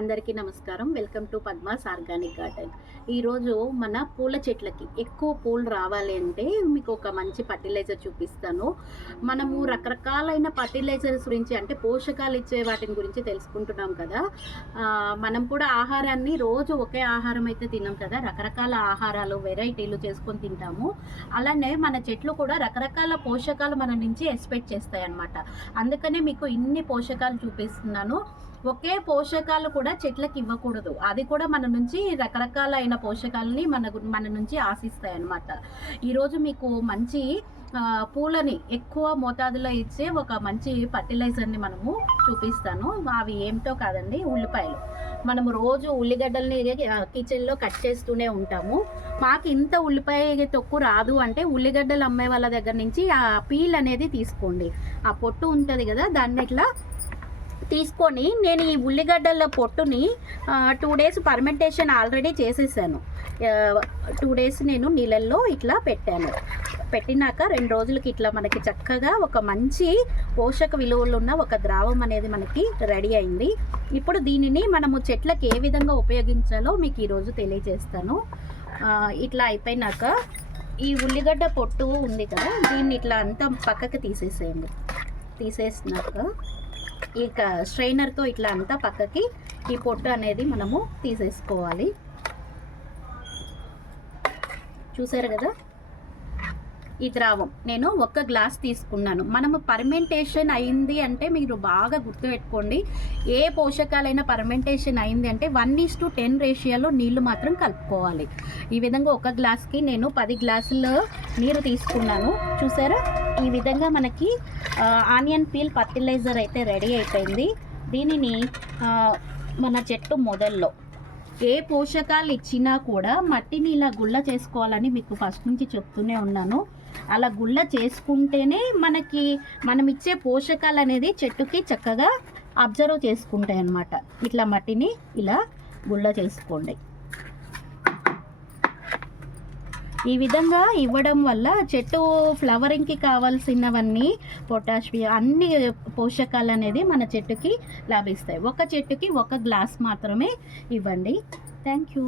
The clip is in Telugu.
అందరికీ నమస్కారం. Welcome to Padma's organic garden. ఈరోజు మన పూల చెట్లకి ఎక్కువ పూలు రావాలి అంటే మీకు ఒక మంచి ఫర్టిలైజర్ చూపిస్తాను. మనము రకరకాలైన ఫర్టిలైజర్స్ గురించి అంటే పోషకాలు ఇచ్చే వాటిని గురించి తెలుసుకుంటున్నాం కదా. మనం కూడా ఆహారాన్ని రోజు ఒకే ఆహారం అయితే తినం కదా, రకరకాల ఆహారాలు వెరైటీలు చేసుకొని తింటాము. అలానే మన చెట్లు కూడా రకరకాల పోషకాలు మన నుంచి ఎక్స్పెక్ట్ చేస్తాయి అన్నమాట. అందుకనే మీకు ఇన్ని పోషకాలు చూపిస్తున్నాను. ఒకే పోషకాలు కూడా చెట్లకి ఇవ్వకూడదు, అది కూడా మన నుంచి రకరకాలైన పోషకాలని మన నుంచి ఆశిస్తాయి అన్నమాట. ఈరోజు మీకు మంచి పూలని ఎక్కువ మోతాదులో ఇచ్చే ఒక మంచి ఫర్టిలైజర్ని మనము చూపిస్తాను. అవి ఏమిటో కాదండి, ఉల్లిపాయలు. మనము రోజు ఉల్లిగడ్డల్ని కిచెన్లో కట్ చేస్తూనే ఉంటాము. మాకు ఇంత ఉల్లిపాయ తొక్కు రాదు అంటే ఉల్లిగడ్డలు అమ్మే వాళ్ళ దగ్గర నుంచి ఆ పీల్ అనేది తీసుకోండి. ఆ పొట్టు ఉంటుంది కదా, దాన్ని ఇట్లా తీసుకొని నేను ఈ ఉల్లిగడ్డల పొట్టుని 2 డేస్ పర్మెంటేషన్ ఆల్రెడీ చేసేసాను. 2 డేస్ నేను నీళ్ళల్లో ఇట్లా పెట్టినాక 2 రోజులకి ఇట్లా మనకి చక్కగా ఒక మంచి పోషక విలువలు ఉన్న ఒక ద్రావం అనేది మనకి రెడీ అయింది. ఇప్పుడు దీనిని మనము చెట్లకి ఏ విధంగా ఉపయోగించాలో మీకు ఈరోజు తెలియజేస్తాను. ఇట్లా అయిపోయినాక ఈ ఉల్లిగడ్డ పొట్టు ఉంది కదా, దీన్ని ఇట్లా అంతా పక్కకి తీసేసినాక ఇక స్ట్రైనర్తో ఇట్లా అంతా పక్కకి ఈ పొట్టు అనేది మనము తీసేసుకోవాలి. చూసారు కదా, ఈ ద్రావం నేను 1 గ్లాస్ తీసుకున్నాను. మనము పర్మెంటేషన్ అయింది అంటే మీరు బాగా గుర్తుపెట్టుకోండి, ఏ పోషకాలైనా పర్మెంటేషన్ అయింది అంటే 1:10 రేషియోలో నీళ్లు మాత్రం కలుపుకోవాలి. ఈ విధంగా 1 గ్లాస్కి నేను 10 గ్లాసులు నీరు తీసుకున్నాను. చూసారా, ఈ విధంగా మనకి ఆనియన్ పీల్ ఫర్టిలైజర్ అయితే రెడీ అయిపోయింది. దీనిని మన చెట్టు మొదల్లో ఏ పోషకాలు ఇచ్చినా కూడా మట్టిని ఇలా గుల్ల చేసుకోవాలని మీకు ఫస్ట్ నుంచి చెప్తూనే ఉన్నాను. అలా గుల్ల చేసుకుంటేనే మనం ఇచ్చే పోషకాలు అనేది చెట్టుకి చక్కగా అబ్జర్వ్ చేసుకుంటాయి అన్నమాట. ఇట్లా మట్టిని ఇలా గుల్ల చేసుకోండి. ఈ విధంగా ఇవ్వడం వల్ల చెట్టు ఫ్లవరింగ్కి కావాల్సినవన్నీ పొటాషియం అన్ని పోషకాలు అనేది మన చెట్టుకి లభిస్తాయి. ఒక చెట్టుకి 1 గ్లాస్ మాత్రమే ఇవ్వండి. Thank you.